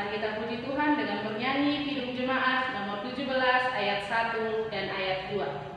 Mari kita puji Tuhan dengan bernyanyi Kidung Jemaat nomor 17 ayat 1 dan ayat 2.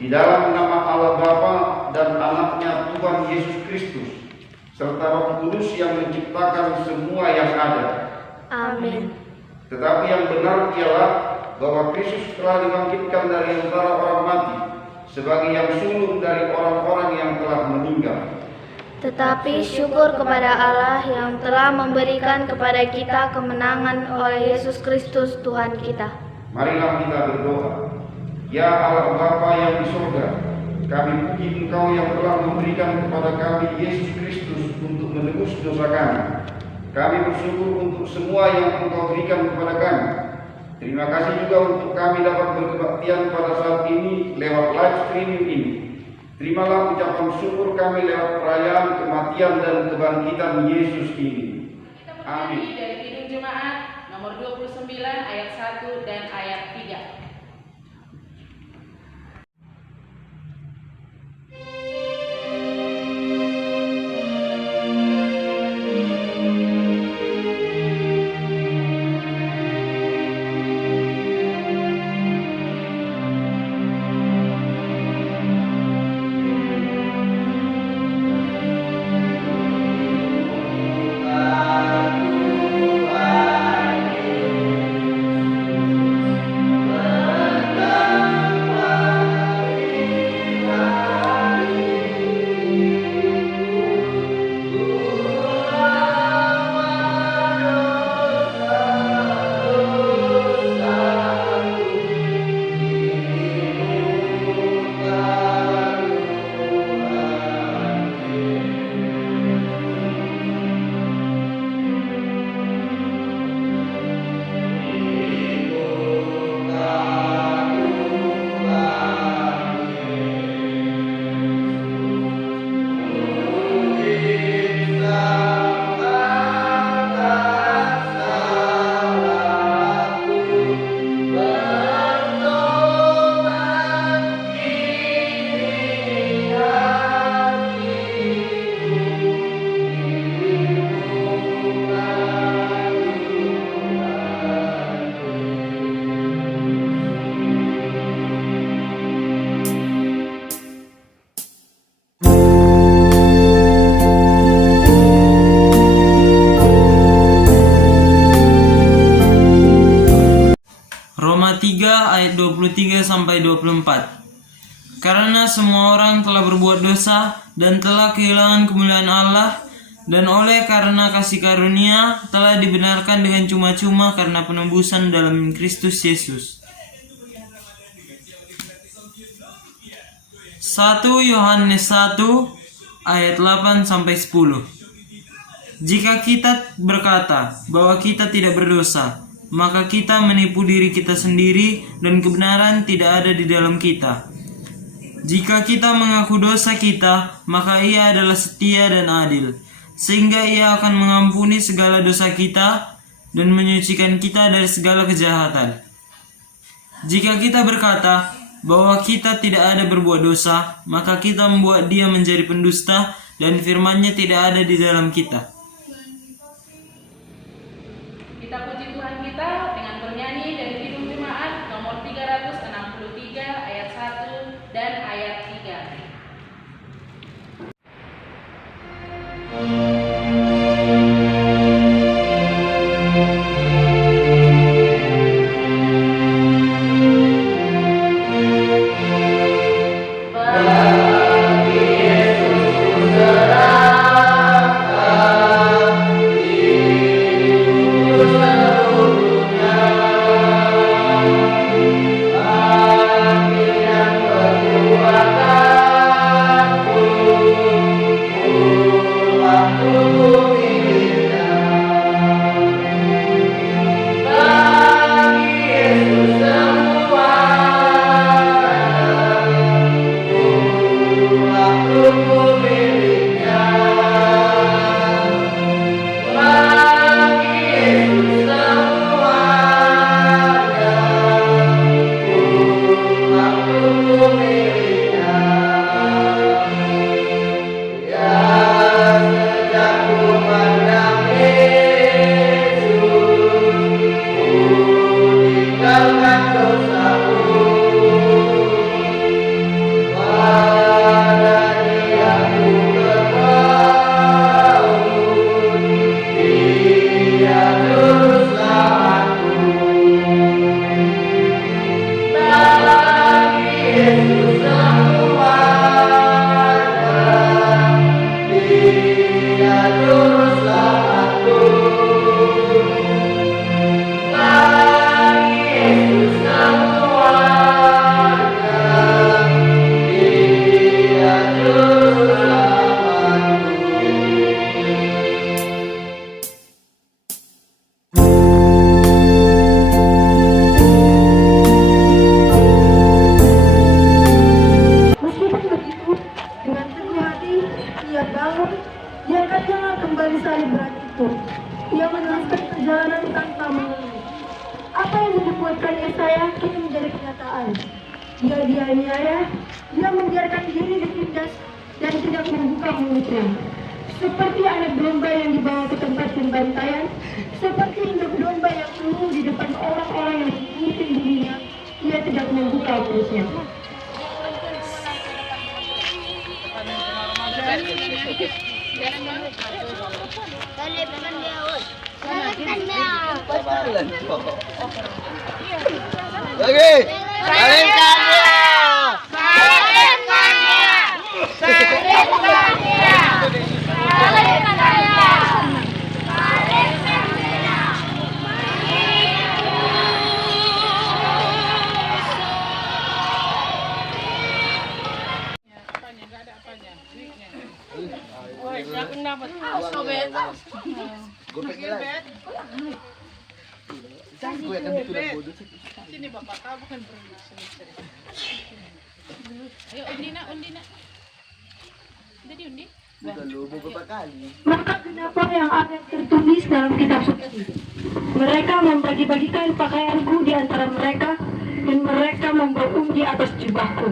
Di dalam nama Allah Bapa dan Anaknya Tuhan Yesus Kristus, serta Roh Kudus yang menciptakan semua yang ada. Amin. Tetapi yang benar ialah bahwa Kristus telah dibangkitkan dari antara orang mati, sebagai yang sulung dari orang-orang yang telah meninggal. Tetapi syukur kepada Allah yang telah memberikan kepada kita kemenangan oleh Yesus Kristus Tuhan kita. Marilah kita berdoa. Ya Allah Bapa yang di surga, kami puji Engkau yang telah memberikan kepada kami Yesus Kristus untuk menebus dosa kami. Kami bersyukur untuk semua yang Engkau berikan kepada kami. Terima kasih juga untuk kami dapat berkebaktian pada saat ini lewat live streaming ini. Terimalah ucapan syukur kami lewat perayaan kematian dan kebangkitan Yesus ini. Amin. Dari Kidung Jemaat nomor 29 ayat 1 dan ayat 3. Roma 3 ayat 23 sampai 24. Karena semua orang telah berbuat dosa dan telah kehilangan kemuliaan Allah, dan oleh karena kasih karunia telah dibenarkan dengan cuma-cuma karena penebusan dalam Kristus Yesus. 1 Yohanes 1 ayat 8 sampai 10. Jika kita berkata bahwa kita tidak berdosa, maka kita menipu diri kita sendiri dan kebenaran tidak ada di dalam kita. Jika kita mengaku dosa kita, maka Ia adalah setia dan adil, sehingga Ia akan mengampuni segala dosa kita dan menyucikan kita dari segala kejahatan. Jika kita berkata bahwa kita tidak ada berbuat dosa, maka kita membuat Dia menjadi pendusta dan firman-Nya tidak ada di dalam kita. Kita puji Tuhan kita dengan bernyanyi dari Kidung Jemaat nomor 363 ayat 1 dan ayat 3. Dia dianiaya, dia membiarkan diri ditindas dan tidak membuka mulutnya. Seperti anak domba yang dibawa ke tempat pembantaian, seperti induk domba yang turun di depan orang-orang yang memimpin dirinya, ia tidak membuka mulutnya. Sini bapak kau bukan produksi. Ayo undi nak. Jadi undi. Maka kenapa yang ada tertulis dalam kitab suci? Mereka membagi-bagikan pakaianku di antara mereka dan mereka memberung di atas jubahku.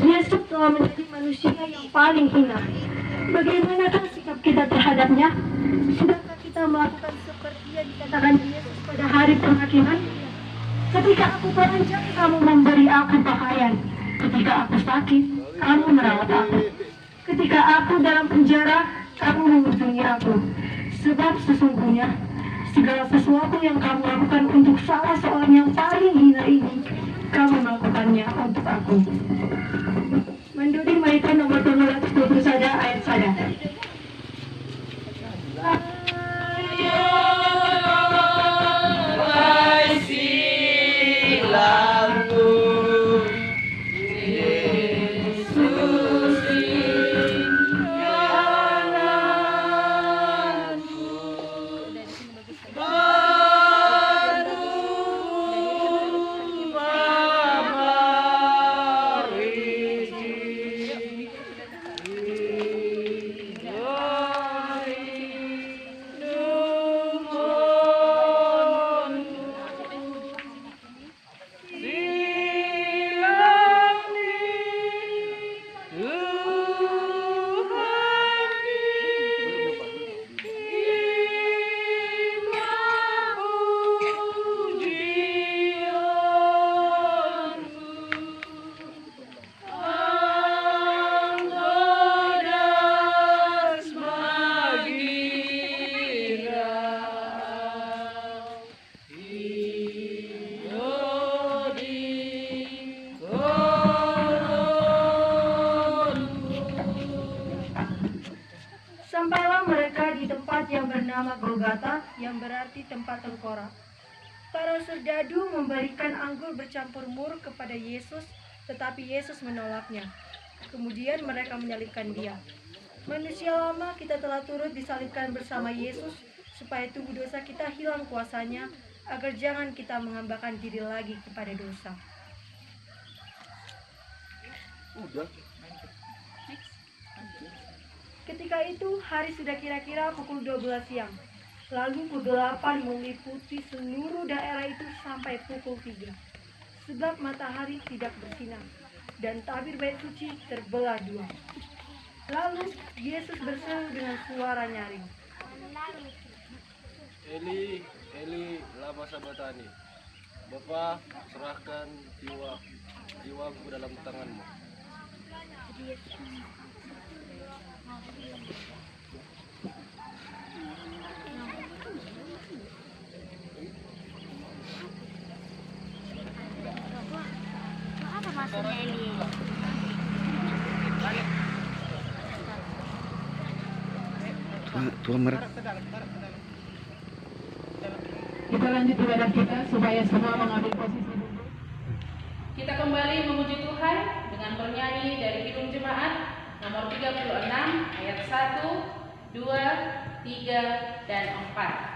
Yesus telah menjadi manusia yang paling hina. Bagaimanakah sikap kita terhadapnya? Sudahkah kita melakukan seperti yang dikatakan Yesus pada hari penghakiman? Ketika aku telanjang, kamu memberi aku pakaian. Ketika aku sakit, kamu merawat aku. Ketika aku dalam penjara, kamu mengunjungi aku. Sebab sesungguhnya segala sesuatu yang kamu lakukan untuk salah seorang yang paling hina ini, kamu melakukannya untuk aku. Mendudi Maita nomor 220 saja ayat saja. Sampailah mereka di tempat yang bernama Golgota, yang berarti tempat tengkorak. Para serdadu memberikan anggur bercampur mur kepada Yesus, tetapi Yesus menolaknya. Kemudian mereka menyalibkan dia. Manusia lama kita telah turut disalibkan bersama Yesus, supaya tubuh dosa kita hilang kuasanya, agar jangan kita menghambakan diri lagi kepada dosa. Ketika itu hari sudah kira-kira pukul 12 siang. Lalu kegelapan meliputi seluruh daerah itu sampai pukul 3. Sebab matahari tidak bersinar dan tabir bait suci terbelah dua. Lalu Yesus berseru dengan suara nyaring, Eli, Eli, lama sabatani. Bapa, serahkan jiwaku ke dalam tanganmu. Apa maksudnya ini? Kita lanjut ibadah kita supaya semua mengambil posisi duduk. Kita kembali memuji Tuhan dengan bernyanyi dari Kidung Jemaat nomor 36 ayat 1, 2, 3, dan 4.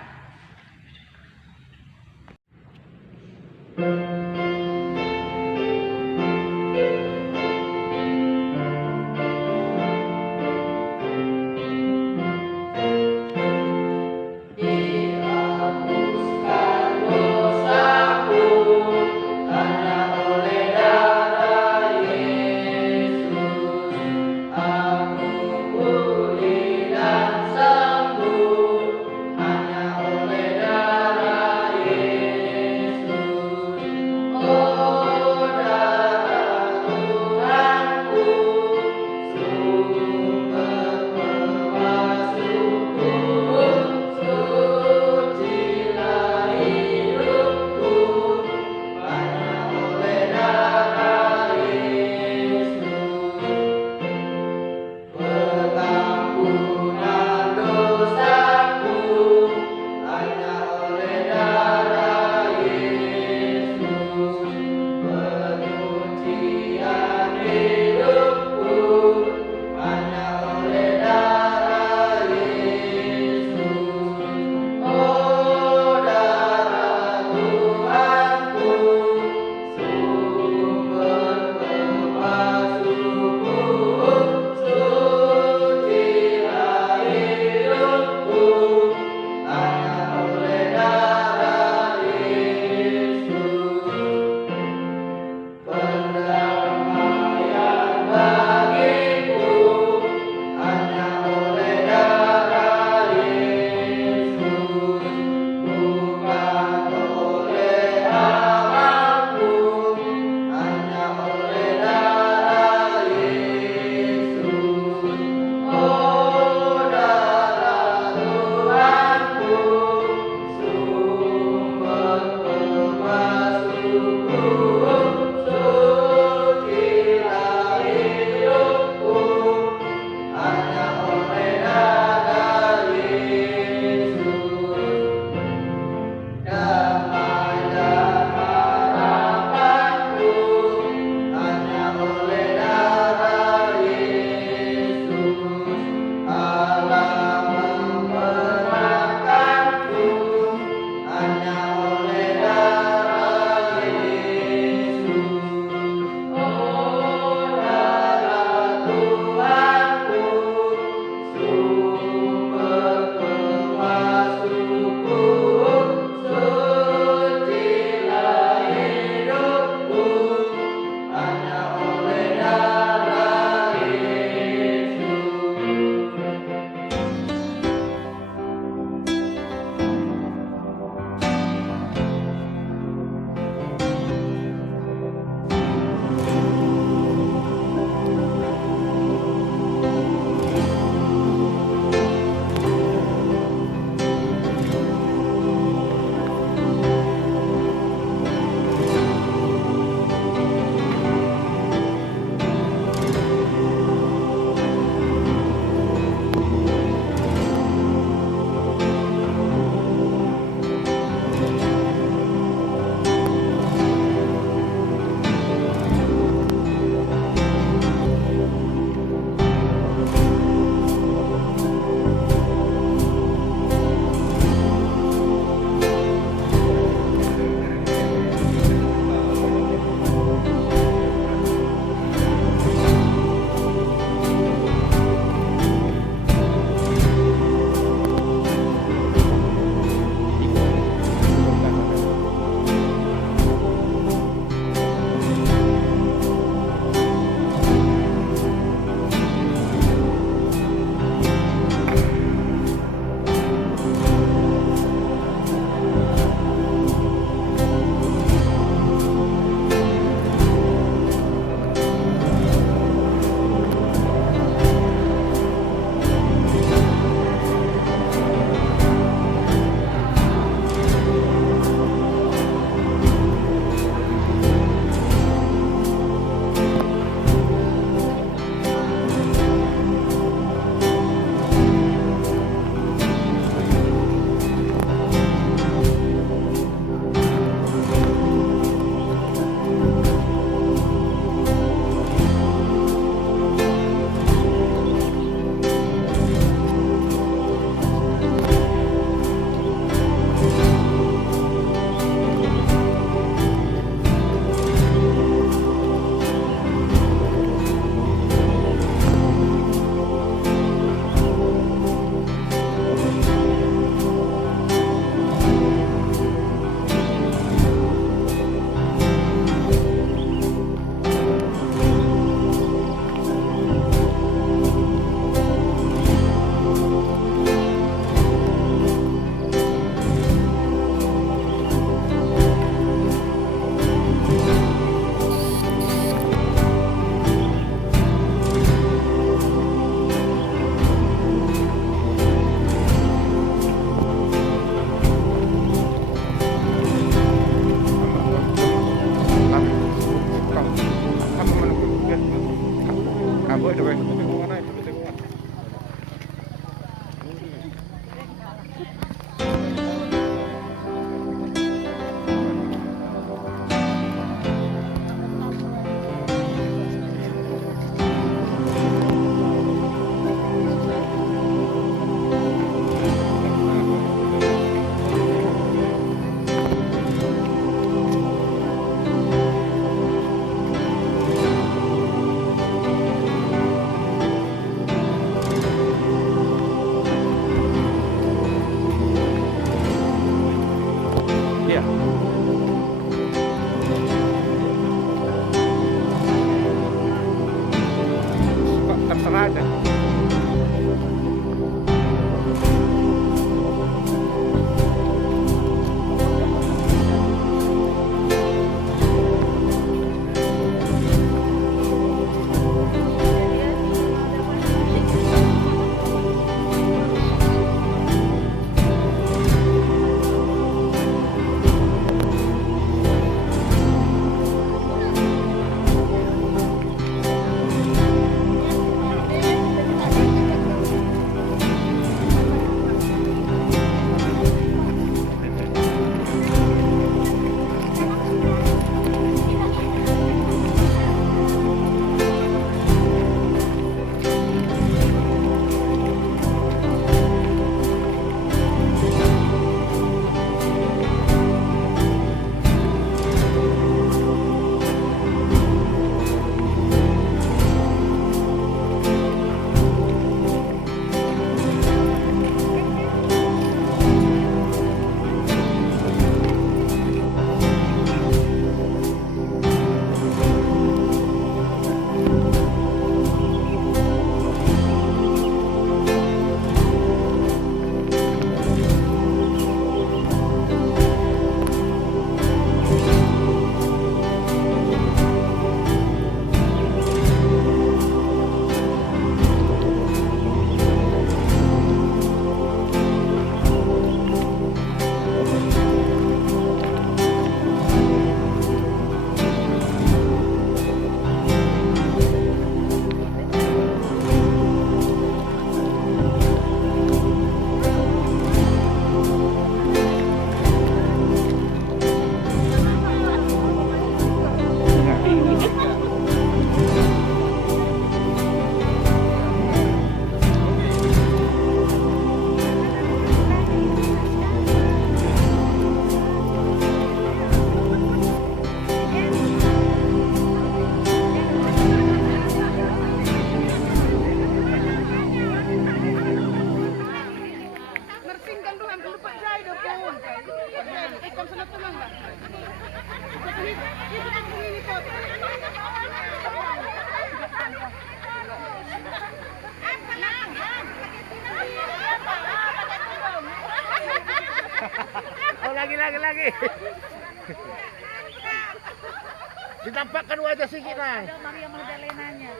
Ditampakkan wajah sikit nang. Ada Maria Magdalenanya.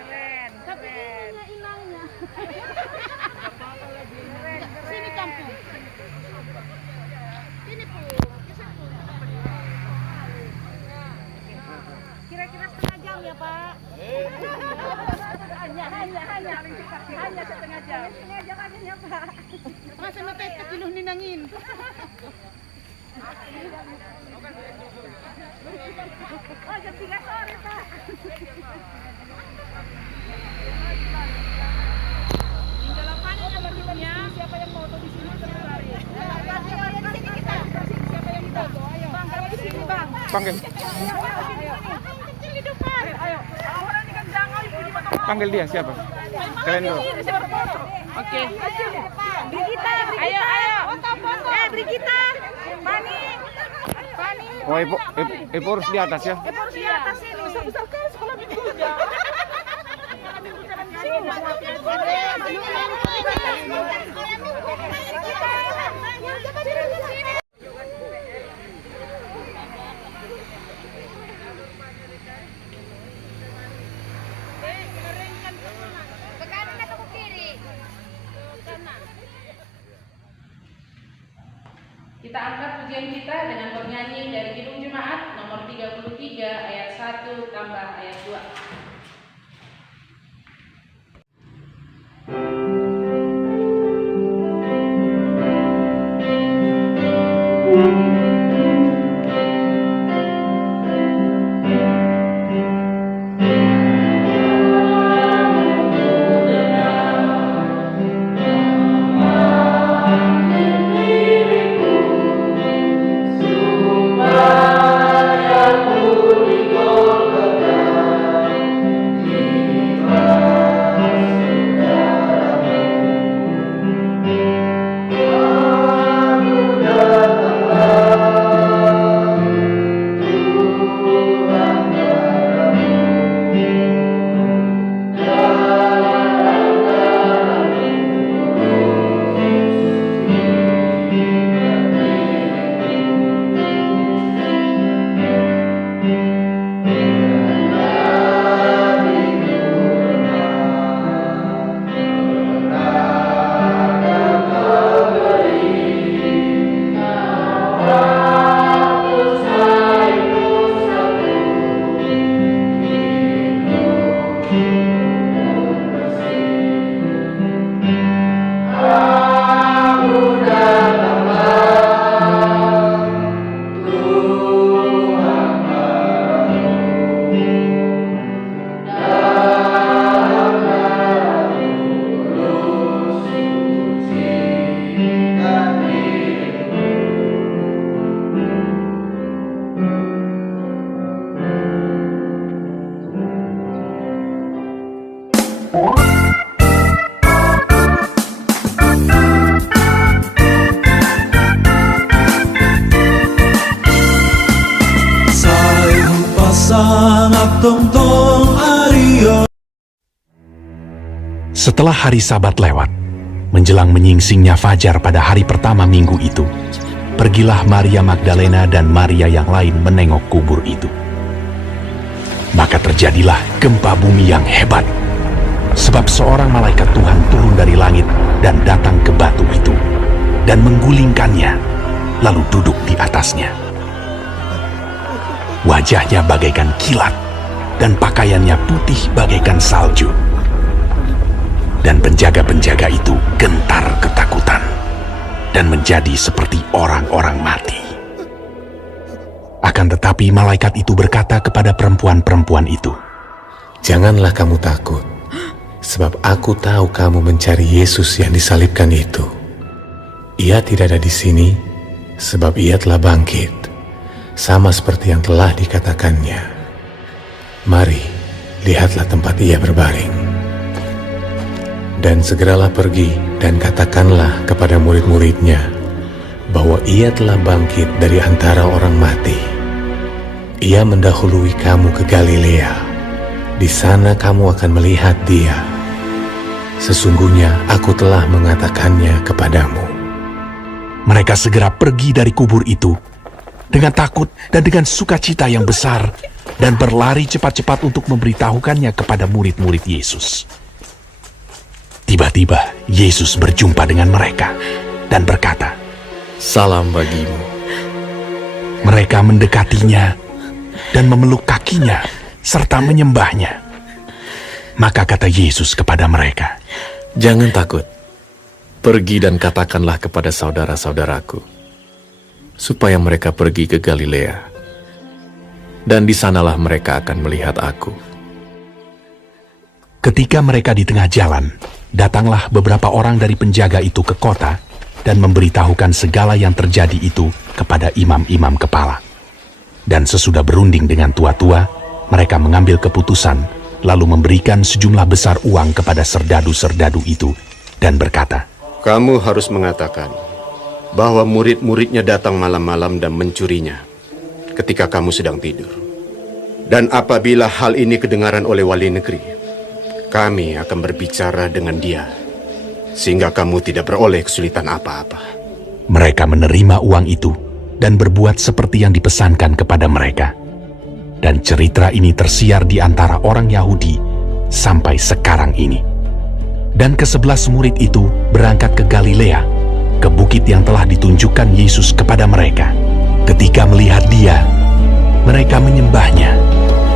Keren. Tapi ini inangnya. Sini kampung. Sini Bu. Kira-kira setengah jam ya Pak. Hanya setengah jam. Setengah jam aja ya Pak. Masa mepet kepiluh ninangin. Oh, jam 3 sore, Pak. Tinggal lapangan yang berdua. Siapa yang foto di sini tertarik? Siapa yang di sini kita? Siapa yang di foto? Ayo. Bang, kalau di sini, Bang. Panggil. Kecil di depan. Ayo. Orang ini kan jangan ibu di foto. Panggil dia siapa? Kalian dulu. Oke. Brigita. Ayo. Foto. Brigita. Bani. Oh, Ibu harus di atas ya? Harus di atas ini. Besar-besar kan sekolah minggunya. Kita angkat pujian kita dengan bernyanyi dari Kidung Jemaat nomor 33 ayat 1 tambah ayat 2. Setelah hari Sabat lewat, menjelang menyingsingnya fajar pada hari pertama minggu itu, pergilah Maria Magdalena dan Maria yang lain menengok kubur itu. Maka terjadilah gempa bumi yang hebat, sebab seorang malaikat Tuhan turun dari langit dan datang ke batu itu, dan menggulingkannya, lalu duduk di atasnya. Wajahnya bagaikan kilat, dan pakaiannya putih bagaikan salju. Dan penjaga-penjaga itu gentar ketakutan dan menjadi seperti orang-orang mati. Akan tetapi malaikat itu berkata kepada perempuan-perempuan itu, "Janganlah kamu takut, sebab aku tahu kamu mencari Yesus yang disalibkan itu. Ia tidak ada di sini, sebab ia telah bangkit, sama seperti yang telah dikatakannya. Mari, lihatlah tempat ia berbaring. Dan segeralah pergi dan katakanlah kepada murid-muridnya bahwa ia telah bangkit dari antara orang mati. Ia mendahului kamu ke Galilea. Di sana kamu akan melihat dia. Sesungguhnya aku telah mengatakannya kepadamu." Mereka segera pergi dari kubur itu dengan takut dan dengan sukacita yang besar dan berlari cepat-cepat untuk memberitahukannya kepada murid-murid Yesus. Tiba-tiba Yesus berjumpa dengan mereka dan berkata, "Salam bagimu." Mereka mendekatinya dan memeluk kakinya serta menyembahnya. Maka kata Yesus kepada mereka, "Jangan takut. Pergi dan katakanlah kepada saudara-saudaraku, supaya mereka pergi ke Galilea, dan di sanalah mereka akan melihat aku." Ketika mereka di tengah jalan, datanglah beberapa orang dari penjaga itu ke kota dan memberitahukan segala yang terjadi itu kepada imam-imam kepala. Dan sesudah berunding dengan tua-tua, mereka mengambil keputusan, lalu memberikan sejumlah besar uang kepada serdadu-serdadu itu, dan berkata, "Kamu harus mengatakan bahwa murid-muridnya datang malam-malam dan mencurinya ketika kamu sedang tidur. Dan apabila hal ini kedengaran oleh wali negeri, kami akan berbicara dengan dia, sehingga kamu tidak beroleh kesulitan apa-apa." Mereka menerima uang itu dan berbuat seperti yang dipesankan kepada mereka. Dan cerita ini tersiar di antara orang Yahudi sampai sekarang ini. Dan ke-11 murid itu berangkat ke Galilea, ke bukit yang telah ditunjukkan Yesus kepada mereka. Ketika melihat dia, mereka menyembahnya,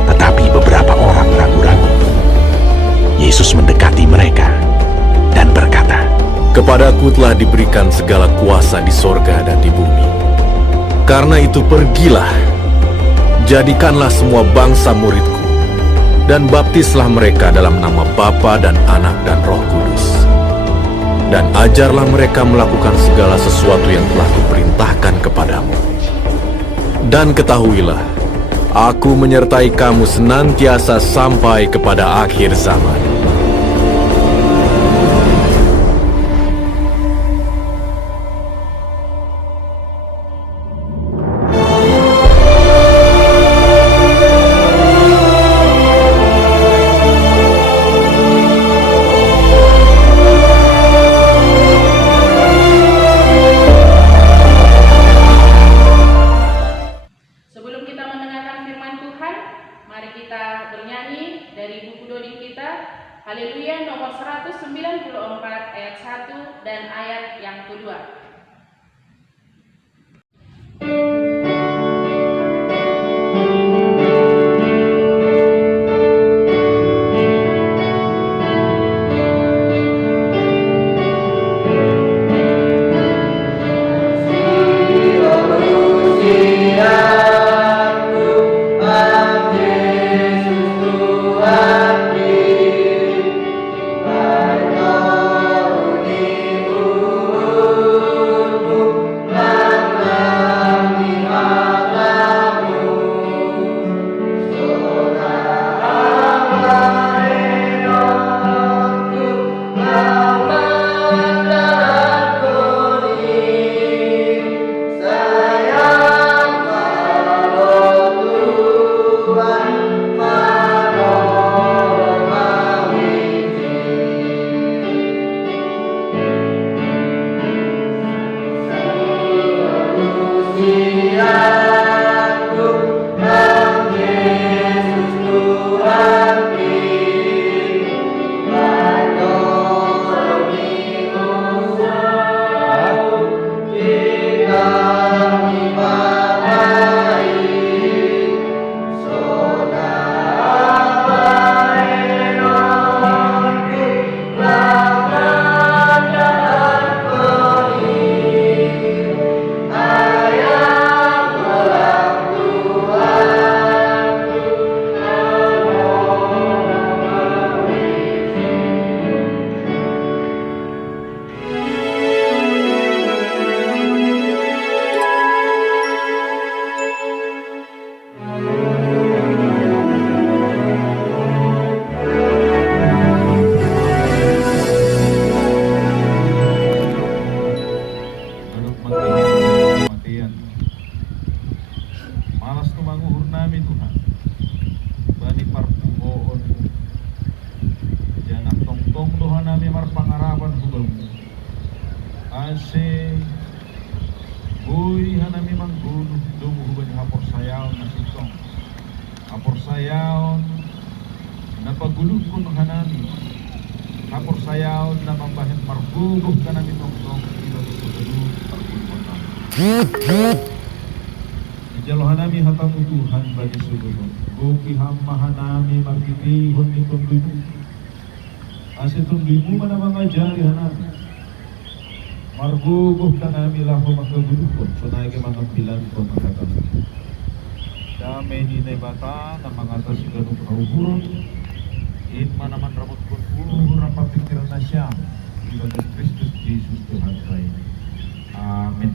tetapi beberapa orang ragu-ragu. Yesus mendekati mereka dan berkata, "Kepadaku telah diberikan segala kuasa di sorga dan di bumi. Karena itu pergilah, jadikanlah semua bangsa muridku, dan baptislah mereka dalam nama Bapa dan Anak dan Roh Kudus. Dan ajarlah mereka melakukan segala sesuatu yang telah kuperintahkan kepadamu. Dan ketahuilah, aku menyertai kamu senantiasa sampai kepada akhir zaman." Haleluya nomor 194 ayat 1 dan ayat yang kedua. Ui hanami manggunung dungu hubani hapor sayaw na sitong. Hapor sayaw na pagulukun hanami. Hapor sayaw na mambahin marguguh kanami tongtong ilo susudu perbuatan. Ijalo hanami hatamu Tuhan bagi subuh. Gopi hamma hanami margitihon itong dumu. Asitong dumu mana mangajari hanami. Marguguh kanami lahu makagulukon. Sunay ke mga pilan ko makagulukon. Damay ni nebata na mengatasi ganung kauhuron. In manaman ramot pun rapat pikiran na siya. Ibadah Kristus Yesus Tuhan saya. Amin.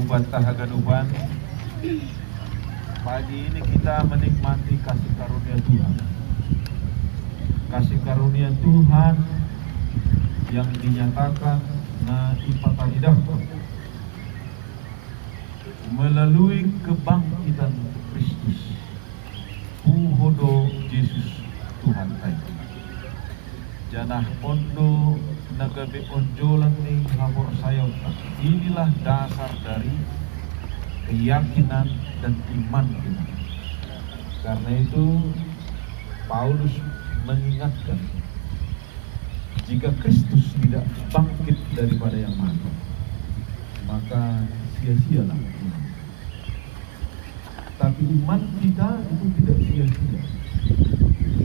Ubat tahaganuban. Pagi ini kita menikmati kasih karunia Tuhan. Kasih karunia Tuhan yang dinyatakan na ipatalidah melalui kebangkitan Kristus. Puhodo Yesus Tuhan kita. Janah pondo nagabe onjolan ni hapor sayaw. Inilah dasar dari keyakinan dan iman kita. Karena itu Paulus mengingatkan, jika Kristus tidak bangkit daripada yang mati, maka sia-sialah iman. Tapi iman kita itu tidak sia-sia.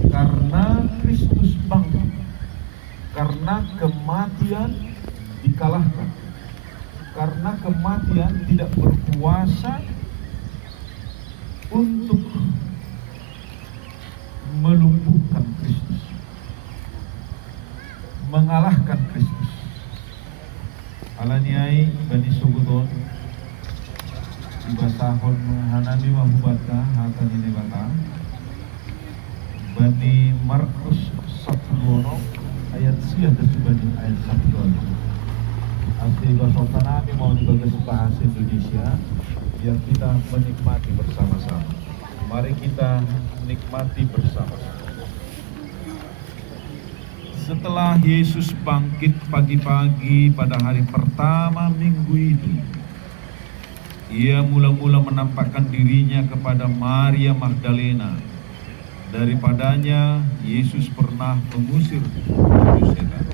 Karena Kristus bangkit, karena kematian dikalahkan, karena kematian tidak berkuasa untuk melumpuhkan Kristus, mengalahkan Kristus. Alaniai bani suguton ibasahon hanami mahubata hakan ini bata bani Markus 10 ayat siang tersebut ayat 1. Asli bahasa kami mau dibagas bahasa Indonesia biar kita menikmati bersama-sama. Mari kita nikmati bersama-sama. Setelah Yesus bangkit pagi-pagi pada hari pertama minggu itu, ia mula-mula menampakkan dirinya kepada Maria Magdalena. Daripadanya Yesus pernah mengusir 7 setan.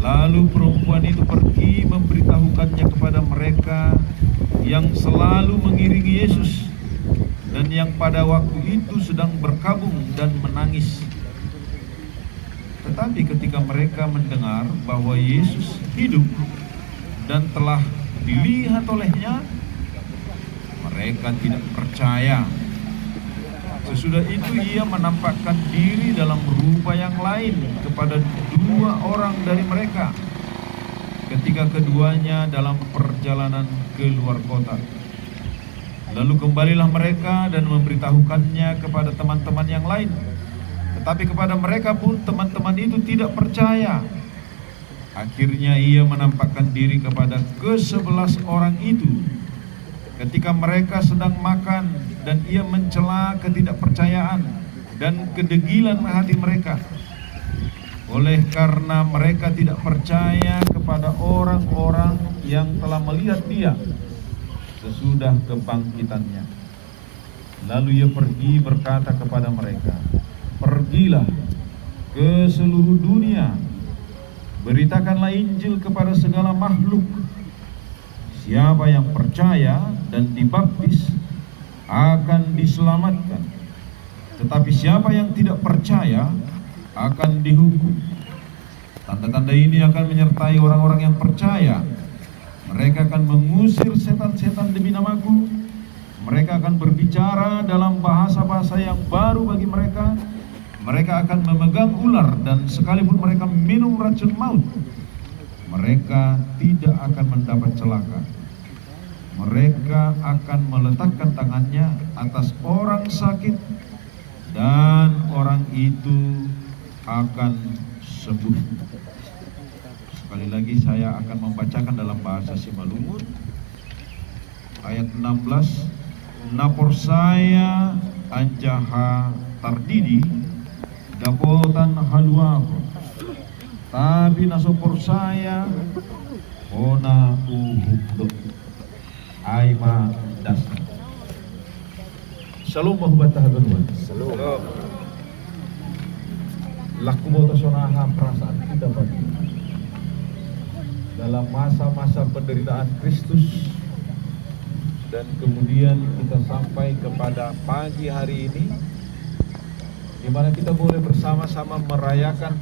Lalu perempuan itu pergi memberitahukannya kepada mereka yang selalu mengiringi Yesus dan yang pada waktu itu sedang berkabung dan menangis. Tetapi ketika mereka mendengar bahwa Yesus hidup dan telah dilihat olehnya, mereka tidak percaya. Sesudah itu ia menampakkan diri dalam rupa yang lain kepada 2 orang dari mereka ketika keduanya dalam perjalanan ke luar kota. Lalu kembalilah mereka dan memberitahukannya kepada teman-teman yang lain. Tetapi kepada mereka pun teman-teman itu tidak percaya. Akhirnya ia menampakkan diri kepada ke-11 orang itu ketika mereka sedang makan, dan ia mencela ketidakpercayaan dan kedegilan hati mereka. Oleh karena mereka tidak percaya kepada orang-orang yang telah melihat dia sesudah kebangkitannya. Lalu ia pergi berkata kepada mereka, "Pergilah ke seluruh dunia, beritakanlah Injil kepada segala makhluk. Siapa yang percaya dan dibaptis akan diselamatkan, tetapi siapa yang tidak percaya akan dihukum. Tanda-tanda ini akan menyertai orang-orang yang percaya. Mereka akan mengusir setan-setan demi namaku. Mereka akan berbicara dalam bahasa-bahasa yang baru bagi mereka. Mereka akan memegang ular, dan sekalipun mereka minum racun maut, mereka tidak akan mendapat celaka. Mereka akan meletakkan tangannya atas orang sakit, dan orang itu akan sembuh." Sekali lagi saya akan membacakan dalam bahasa Simalungun ayat 16. "Napor saya anjaha tardidi dapotan haluaho, tapi nasopor saya Ona uhubdo Aima Dasa. Shalom mahubata haganwan. Shalom. Laku boto sonaha perasaan kita bagi dalam masa-masa penderitaan Kristus, dan kemudian kita sampai kepada pagi hari ini di mana kita boleh bersama-sama merayakan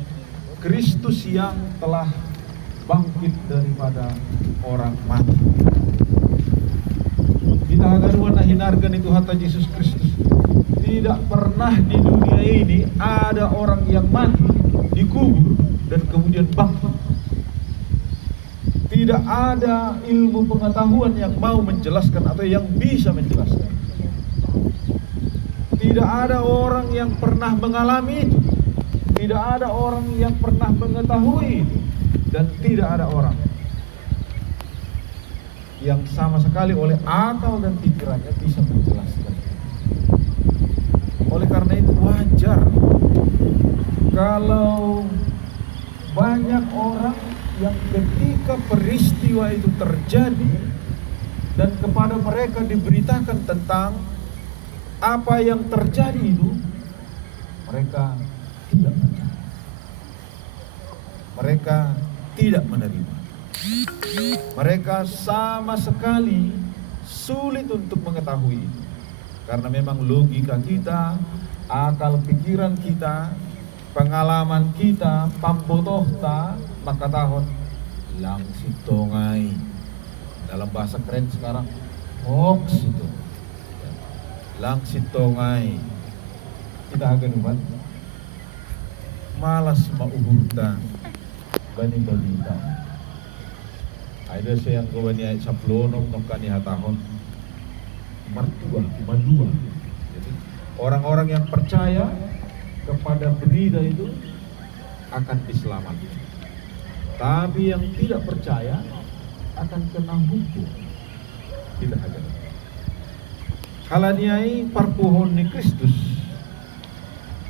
Kristus yang telah bangkit daripada orang mati. Kita akan hinarkan itu hatta Yesus Kristus. Tidak pernah di dunia ini ada orang yang mati, dikubur, dan kemudian bangkit. Tidak ada ilmu pengetahuan yang mau menjelaskan atau yang bisa menjelaskan. Tidak ada orang yang pernah mengalami itu. Tidak ada orang yang pernah mengetahui itu. Dan tidak ada orang yang sama sekali oleh akal dan pikirannya bisa menjelaskan. Oleh karena itu wajar kalau banyak orang yang ketika peristiwa itu terjadi dan kepada mereka diberitakan tentang apa yang terjadi itu, mereka tidak percaya. Mereka tidak menerima. Mereka sama sekali sulit untuk mengetahui itu. Karena memang logika kita, akal pikiran kita, pengalaman kita, pambotohta, maka tahun langsung tongai. Dalam bahasa keren sekarang, hoax itu. Langsung tongai. Kita akan umat malas mauhurta bani balita. Ada yang gawani ay saplonok nokani hatahon mertua. Jadi orang-orang yang percaya kepada berita itu akan diselamatkan. Tapi yang tidak percaya akan kena hukum. Tidak ada. Halaniai parpuhon ni Kristus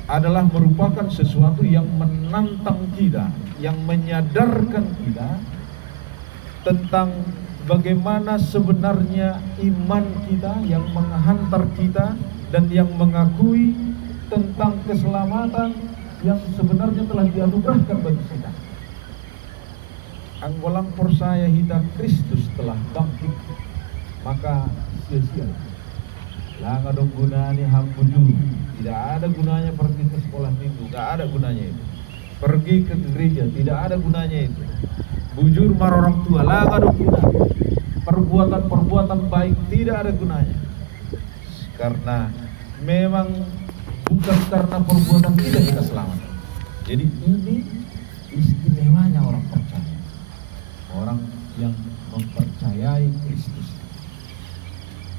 adalah merupakan sesuatu yang menantang kita, yang menyadarkan kita tentang bagaimana sebenarnya iman kita, yang menghantar kita dan yang mengakui tentang keselamatan yang sebenarnya telah dianugerahkan bagi kita. Ang walang persaya hita Kristus telah bangkit, maka sia-sia. Lang adong gunanya hambujur. Tidak ada gunanya pergi ke sekolah minggu, tidak ada gunanya itu. Pergi ke gereja, tidak ada gunanya itu. Bujur mar orang tua, lang adong gunanya. Perbuatan-perbuatan baik tidak ada gunanya. Karena memang bukan karena perbuatan kita selamat. Jadi ini istimewanya orang percaya. Orang yang mempercayai Kristus.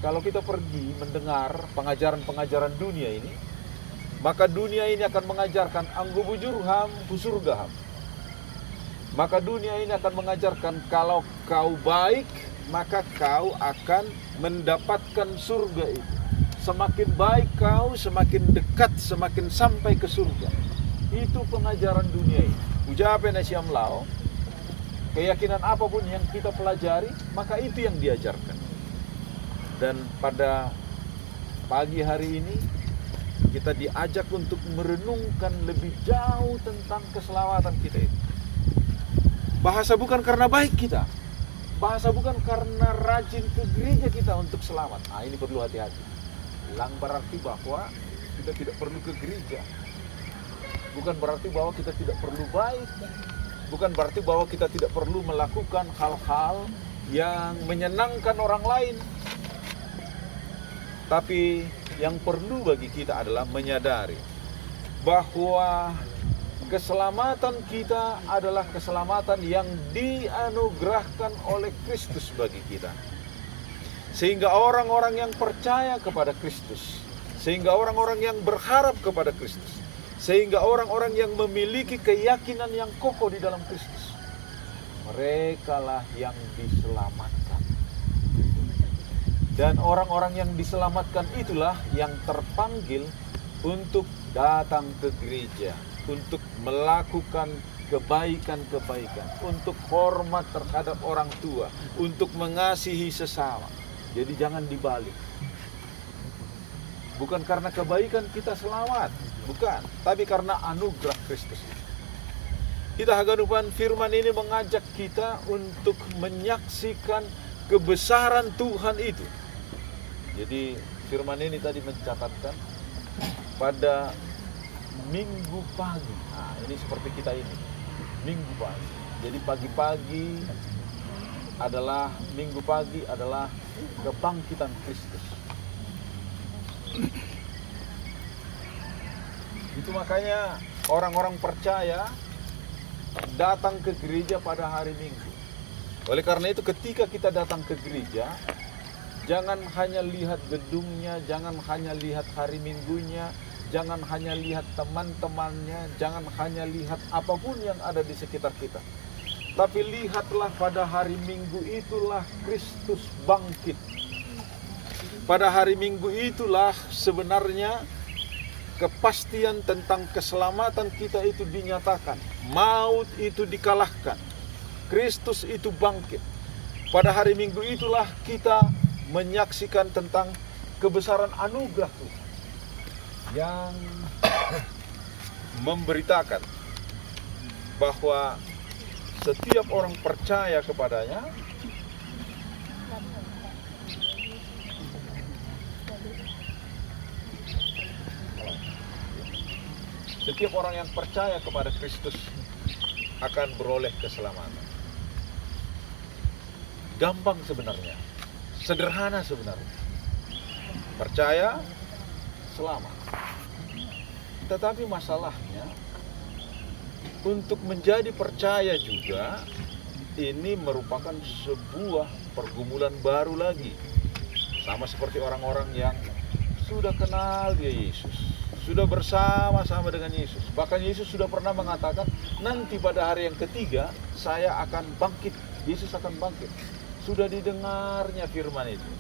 Kalau kita pergi mendengar pengajaran-pengajaran dunia ini, maka dunia ini akan mengajarkan anggo bujur ham surga ham. Maka dunia ini akan mengajarkan kalau kau baik, maka kau akan mendapatkan surga itu. Semakin baik kau, semakin dekat, semakin sampai ke surga. Itu pengajaran dunia ini. Ujapen asyam lao, keyakinan apapun yang kita pelajari, maka itu yang diajarkan. Dan pada pagi hari ini kita diajak untuk merenungkan lebih jauh tentang keselamatan kita itu. Bahasa bukan karena baik kita, bahasa bukan karena rajin ke gereja kita untuk selamat. Nah, ini perlu hati-hati. Lang berarti bahwa kita tidak perlu ke gereja. Bukan berarti bahwa kita tidak perlu baik. Bukan berarti bahwa kita tidak perlu melakukan hal-hal yang menyenangkan orang lain. Tapi yang perlu bagi kita adalah menyadari bahwa keselamatan kita adalah keselamatan yang dianugerahkan oleh Kristus bagi kita. Sehingga orang-orang yang percaya kepada Kristus, sehingga orang-orang yang berharap kepada Kristus, sehingga orang-orang yang memiliki keyakinan yang kokoh di dalam Kristus, merekalah yang diselamatkan. Dan orang-orang yang diselamatkan itulah yang terpanggil untuk datang ke gereja, untuk melakukan kebaikan-kebaikan, untuk hormat terhadap orang tua, untuk mengasihi sesama. Jadi jangan dibalik. Bukan karena kebaikan kita selamat, bukan, tapi karena anugerah Kristus. Kita haganupan firman ini mengajak kita untuk menyaksikan kebesaran Tuhan itu. Jadi firman ini tadi mencatatkan pada minggu pagi. Nah, ini seperti kita ini, minggu pagi. Jadi pagi-pagi adalah minggu pagi adalah kebangkitan Kristus. Itu makanya orang-orang percaya datang ke gereja pada hari Minggu. Oleh karena itu ketika kita datang ke gereja, jangan hanya lihat gedungnya, jangan hanya lihat hari Minggunya, jangan hanya lihat teman-temannya, jangan hanya lihat apapun yang ada di sekitar kita. Tapi lihatlah pada hari Minggu itulah Kristus bangkit. Pada hari Minggu itulah sebenarnya kepastian tentang keselamatan kita itu dinyatakan. Maut itu dikalahkan. Kristus itu bangkit. Pada hari Minggu itulah kita menyaksikan tentang kebesaran anugerah Tuhan yang memberitakan bahwa setiap orang percaya kepadanya setiap orang yang percaya kepada Kristus akan beroleh keselamatan. Gampang sebenarnya, sederhana sebenarnya. Percaya, selamat. Tetapi masalahnya, untuk menjadi percaya juga, ini merupakan sebuah pergumulan baru lagi. Sama seperti orang-orang yang sudah kenal dia Yesus, sudah bersama-sama dengan Yesus. Bahkan Yesus sudah pernah mengatakan, nanti pada hari yang ketiga, saya akan bangkit. Yesus akan bangkit. Sudah didengarnya firman itu.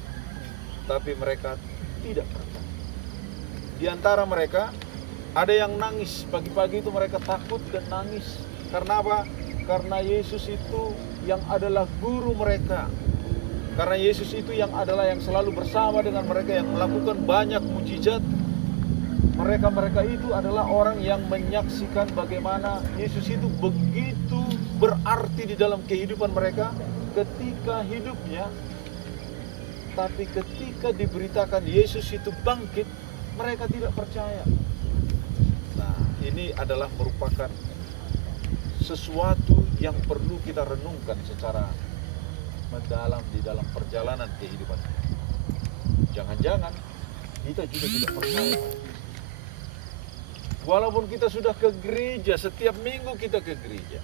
Tapi mereka tidak percaya. Di antara mereka, ada yang nangis. Pagi-pagi itu mereka takut dan nangis. Karena apa? Karena Yesus itu yang adalah guru mereka. Karena Yesus itu yang adalah yang selalu bersama dengan mereka, yang melakukan banyak mujizat. Mereka itu adalah orang yang menyaksikan bagaimana Yesus itu begitu berarti di dalam kehidupan mereka ketika hidupnya. Tapi ketika diberitakan Yesus itu bangkit, mereka tidak percaya. Nah, ini adalah merupakan sesuatu yang perlu kita renungkan secara mendalam di dalam perjalanan kehidupan. Jangan-jangan kita juga tidak percaya. Walaupun kita sudah ke gereja, setiap minggu kita ke gereja.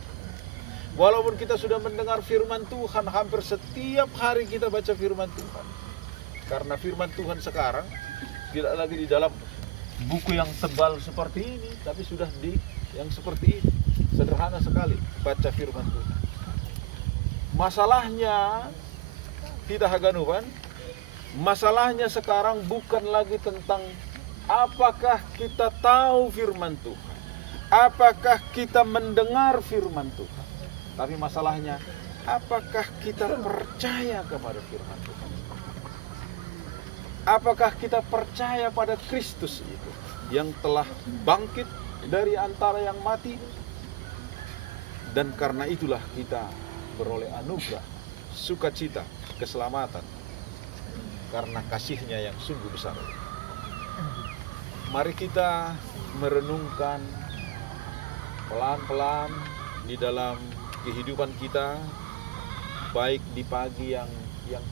Walaupun kita sudah mendengar firman Tuhan, hampir setiap hari kita baca firman Tuhan. Karena firman Tuhan sekarang tidak lagi di dalam buku yang tebal seperti ini, tapi sudah di yang seperti ini. Sederhana sekali baca firman Tuhan. Masalahnya, tidak haganuban, masalahnya sekarang bukan lagi tentang apakah kita tahu firman Tuhan, apakah kita mendengar firman Tuhan. Tapi masalahnya, apakah kita percaya kepada firman Tuhan? Apakah kita percaya pada Kristus itu yang telah bangkit dari antara yang mati? Dan karena itulah kita beroleh anugerah, sukacita, keselamatan. Karena kasih-Nya yang sungguh besar. Mari kita merenungkan pelan-pelan di dalam kehidupan kita, baik di pagi yang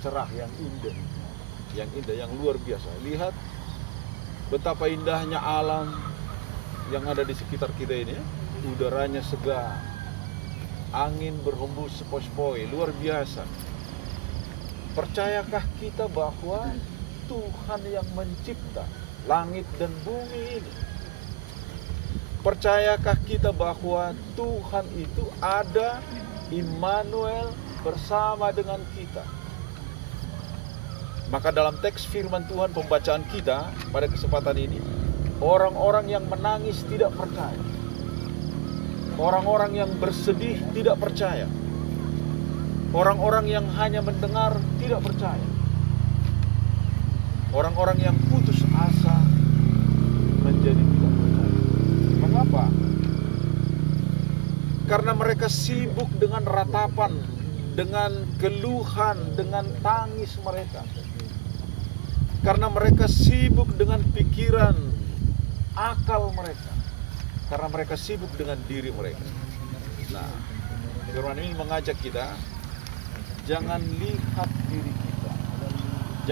cerah, yang indah, yang luar biasa. Lihat betapa indahnya alam yang ada di sekitar kita ini. Udaranya segar, angin berhembus sepoi-sepoi, luar biasa. Percayakah kita bahwa Tuhan yang mencipta langit dan bumi ini? Percayakah kita bahwa Tuhan itu ada, Immanuel, bersama dengan kita? Maka dalam teks firman Tuhan pembacaan kita pada kesempatan ini, orang-orang yang menangis tidak percaya. orang-orang yang bersedih tidak percaya, orang-orang yang hanya mendengar tidak percaya, orang-orang yang putus asa menjadi tidak percaya. Mengapa? Karena mereka sibuk dengan ratapan, dengan keluhan, dengan tangis mereka. Karena mereka sibuk dengan pikiran, akal mereka. Karena mereka sibuk dengan diri mereka. Nah, firman ini mengajak kita, jangan lihat diri kita.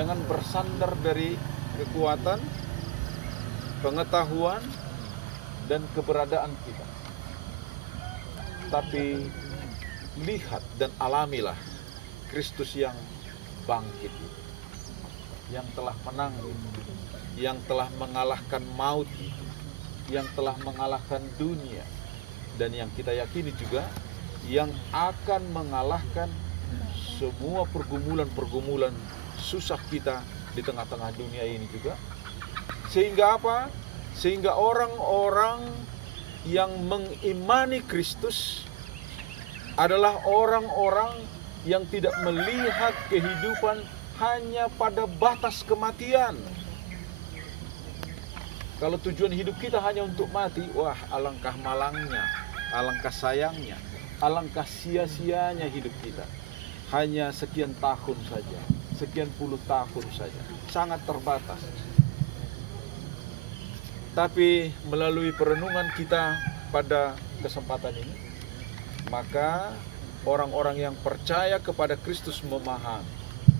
Jangan bersandar dari kekuatan, pengetahuan, dan keberadaan kita. Tapi lihat dan alamilah Kristus yang bangkit, yang telah menang, yang telah mengalahkan maut, yang telah mengalahkan dunia, dan yang kita yakini juga yang akan mengalahkan semua pergumulan-pergumulan susah kita di tengah-tengah dunia ini juga. Sehingga apa? Sehingga orang-orang yang mengimani Kristus adalah orang-orang yang tidak melihat kehidupan hanya pada batas kematian. Kalau tujuan hidup kita hanya untuk mati, wah, alangkah malangnya, alangkah sayangnya, alangkah sia-sianya hidup kita. Hanya sekian tahun saja, sekian puluh tahun saja, sangat terbatas. Tapi melalui perenungan kita pada kesempatan ini, maka orang-orang yang percaya kepada Kristus memahami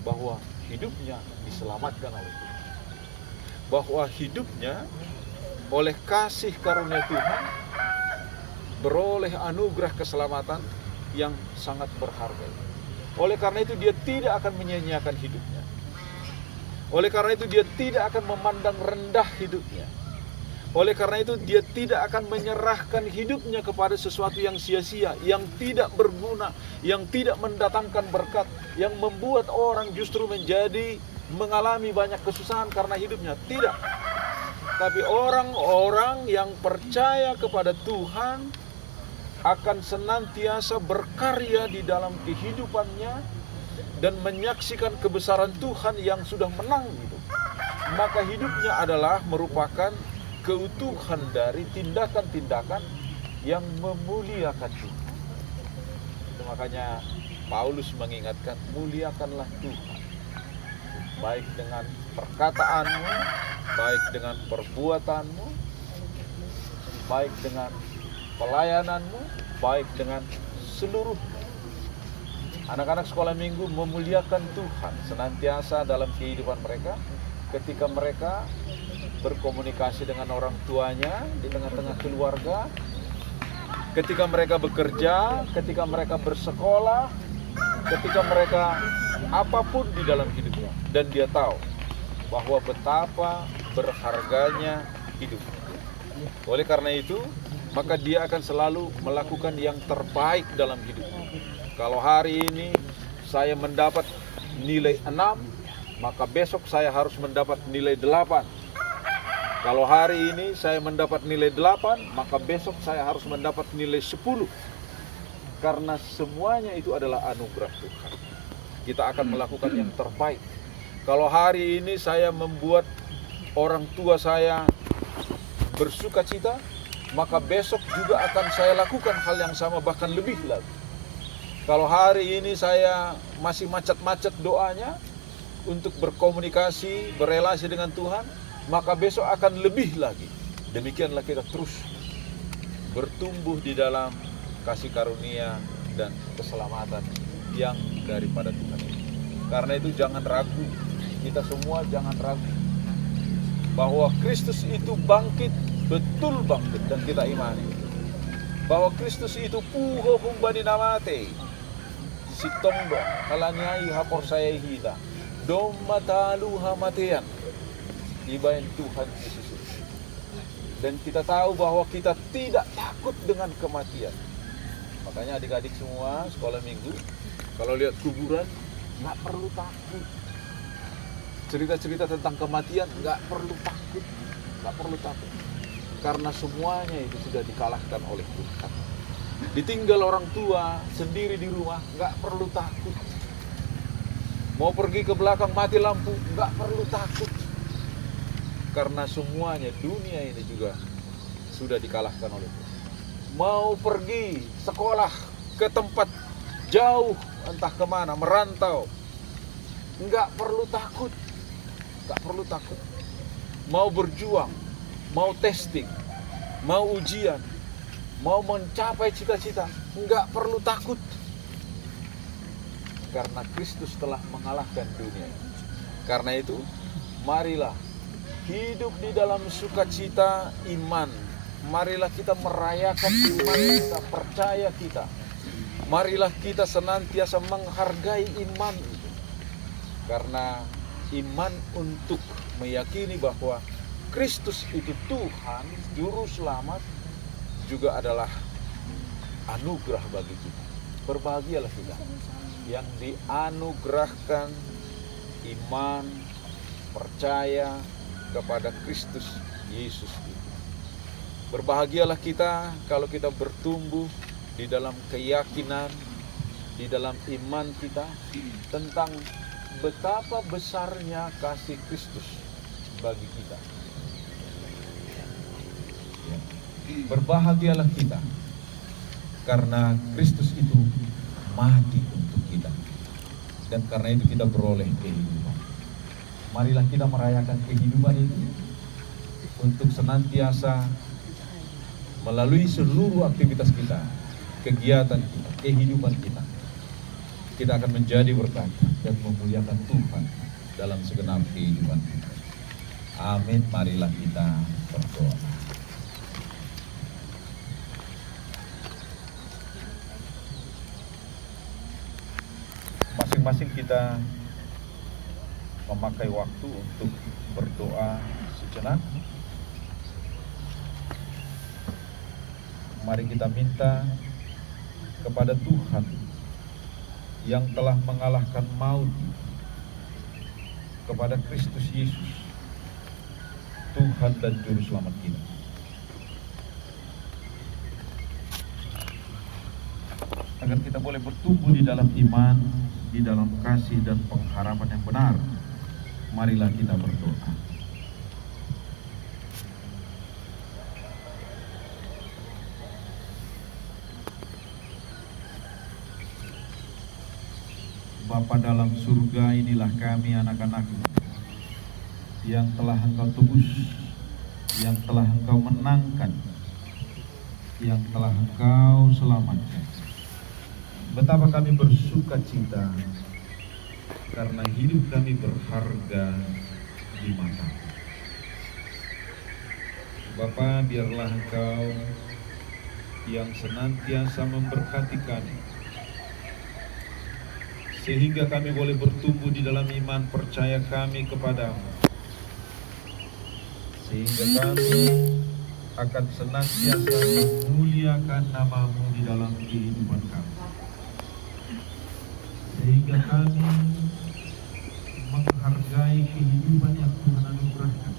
bahwa hidupnya diselamatkan oleh Tuhan. Bahwa hidupnya oleh kasih karunia Tuhan beroleh anugerah keselamatan yang sangat berharga. Oleh karena itu dia tidak akan menyia-nyiakan hidupnya. Oleh karena itu dia tidak akan memandang rendah hidupnya. Oleh karena itu dia tidak akan menyerahkan hidupnya kepada sesuatu yang sia-sia, yang tidak berguna, yang tidak mendatangkan berkat, yang membuat orang justru mengalami banyak kesusahan karena hidupnya. Tidak. Tapi orang-orang yang percaya kepada Tuhan akan senantiasa berkarya di dalam kehidupannya dan menyaksikan kebesaran Tuhan yang sudah menang hidup. Maka hidupnya adalah merupakan keutuhan dari tindakan-tindakan yang memuliakan Tuhan. Itu makanya Paulus mengingatkan, muliakanlah Tuhan. Baik dengan perkataanmu, baik dengan perbuatanmu, baik dengan pelayananmu, baik dengan seluruh. Anak-anak sekolah minggu memuliakan Tuhan senantiasa dalam kehidupan mereka ketika mereka berkomunikasi dengan orang tuanya di tengah-tengah keluarga, ketika mereka bekerja, ketika mereka bersekolah, ketika mereka apapun di dalam hidupnya. Dan dia tahu bahwa betapa berharganya hidup. Oleh karena itu, maka dia akan selalu melakukan yang terbaik dalam hidupnya. Kalau hari ini saya mendapat nilai 6, maka besok saya harus mendapat nilai 8. Kalau hari ini saya mendapat nilai 8, maka besok saya harus mendapat nilai 10. Karena semuanya itu adalah anugerah Tuhan. Kita akan melakukan yang terbaik. Kalau hari ini saya membuat orang tua saya bersuka cita, maka besok juga akan saya lakukan hal yang sama, bahkan lebih lagi. Kalau hari ini saya masih macet-macet doanya untuk berkomunikasi, berelasi dengan Tuhan, maka besok akan lebih lagi. Demikianlah kita terus bertumbuh di dalam kasih karunia dan keselamatan yang daripada Tuhan ini. Karena itu jangan ragu, kita semua jangan ragu bahwa Kristus itu bangkit, betul bangkit, dan kita imani bahwa Kristus itu puho humbani namate sitongdo kalanyai hapor saya hida doma talu hamatean ibain Tuhan Yesus. Dan kita tahu bahwa kita tidak takut dengan kematian. Makanya adik-adik semua sekolah minggu, kalau lihat kuburan nggak perlu takut. Cerita-cerita tentang kematian nggak perlu takut, nggak perlu takut. Karena semuanya itu sudah dikalahkan oleh Tuhan. ditinggal orang tua, sendiri di rumah, nggak perlu takut. Mau pergi ke belakang mati lampu, nggak perlu takut. Karena semuanya dunia ini juga sudah dikalahkan oleh Tuhan. Mau pergi sekolah ke tempat jauh, entah kemana, merantau, nggak perlu takut. Nggak perlu takut. Mau berjuang, mau testing, mau ujian, mau mencapai cita-cita, nggak perlu takut. Karena Kristus telah mengalahkan dunia. Karena itu, marilah hidup di dalam sukacita iman. Marilah kita merayakan iman kita, percaya kita. Marilah kita senantiasa menghargai iman itu. Karena iman untuk meyakini bahwa Kristus itu Tuhan, Juru Selamat, juga adalah anugerah bagi kita. Berbahagialah kita yang dianugerahkan iman, percaya kepada Kristus Yesus itu. Berbahagialah kita kalau kita bertumbuh di dalam keyakinan, di dalam iman kita tentang betapa besarnya kasih Kristus bagi kita. Berbahagialah kita karena Kristus itu mati untuk kita, dan karena itu kita beroleh kehidupan. Marilah kita merayakan kehidupan itu untuk senantiasa melalui seluruh aktivitas kita, kegiatan kita, kehidupan kita. Kita akan menjadi berkat dan memuliakan Tuhan dalam segenap kehidupan kita. Amin. Marilah kita berdoa. Masing-masing kita memakai waktu untuk berdoa sejenak. Mari kita minta kepada Tuhan yang telah mengalahkan maut, kepada Kristus Yesus, Tuhan dan Juru Selamat kita. Agar kita boleh bertumbuh di dalam iman, di dalam kasih dan pengharapan yang benar. Marilah kita berdoa. Bapa dalam surga, inilah kami anak-anak-Mu yang telah Engkau tebus, yang telah Engkau menangkan, yang telah Engkau selamatkan. Betapa kami bersuka cita karena hidup kami berharga di mata. Bapa, biarlah Engkau yang senantiasa memberkati kami, sehingga kami boleh bertumbuh di dalam iman percaya kami kepadamu, sehingga kami akan senantiasa memuliakan nama-Mu di dalam kehidupan kami, sehingga kami menghargai kehidupan yang Tuhan anugerahkan,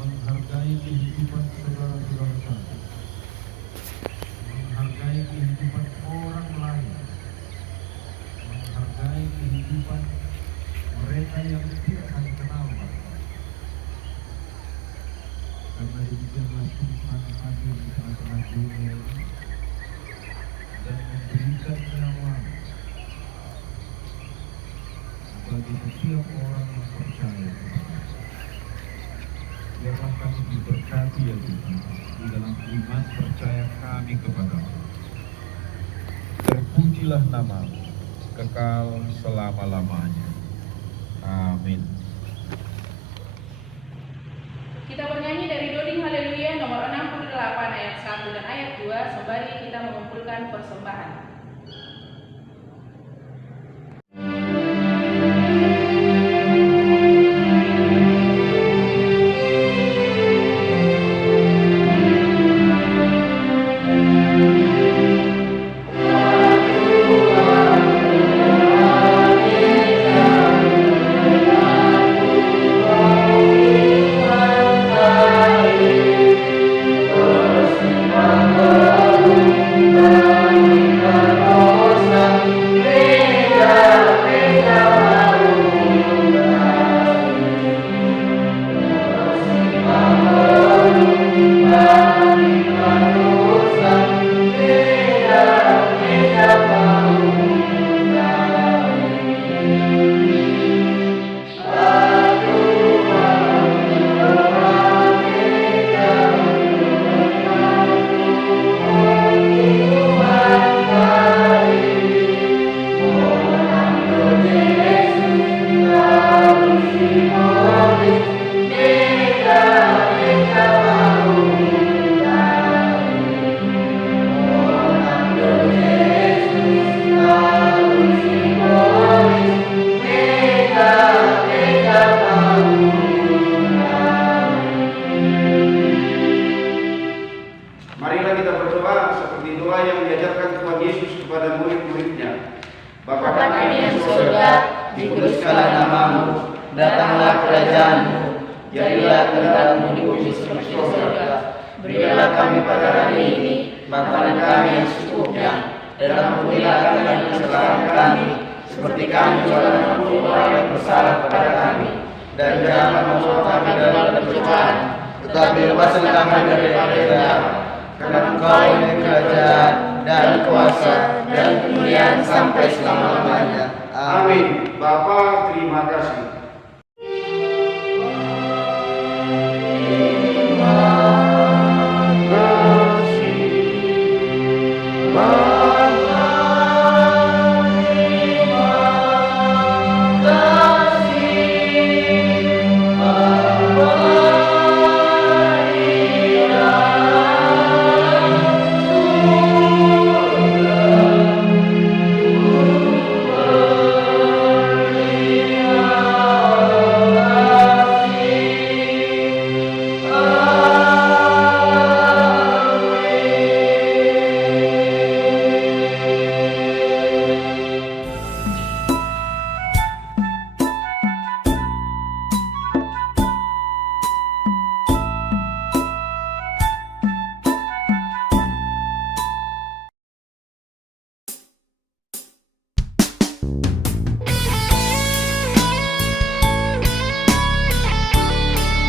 menghargai kehidupan saudara-saudara kami, menghargai kehidupan orang lain, menghargai kehidupan mereka yang tidak kami kenal. Karena demikianlah Tuhan hadir di tengah-tengah dunia ini dan memberikan nyawa bagi setiap orang yang percaya. Biarlah kami diberkati ya Tuhan di dalam iman percaya kami kepadamu. Terpujilah nama-Mu kekal selama-lamanya. Amin. Kita bernyanyi dari Doding Haleluya nomor 68 ayat 1 dan ayat 2 sembari kita mengumpulkan persembahan. Terima doa yang diajarkan Tuhan Yesus kepada murid-muridnya. Bapa kami yang di surga, dikuduskanlah namamu, datanglah kerajaanmu, jadilah kehendakmu di bumi seperti di surga. Berilah kami pada hari ini makanan kami yang secukupnya, dan ampunilah kami kesalahan kami, seperti kami juga mengampuni orang yang bersalah kepada kami. Dan jangan membawa kami dalam pencobaan, tetapi lepaskan kami dari jahat. Karena Engkau yang kerajaan dan kuasa dan kemuliaan sampai selama-lamanya. Amin. Bapa, terima kasih.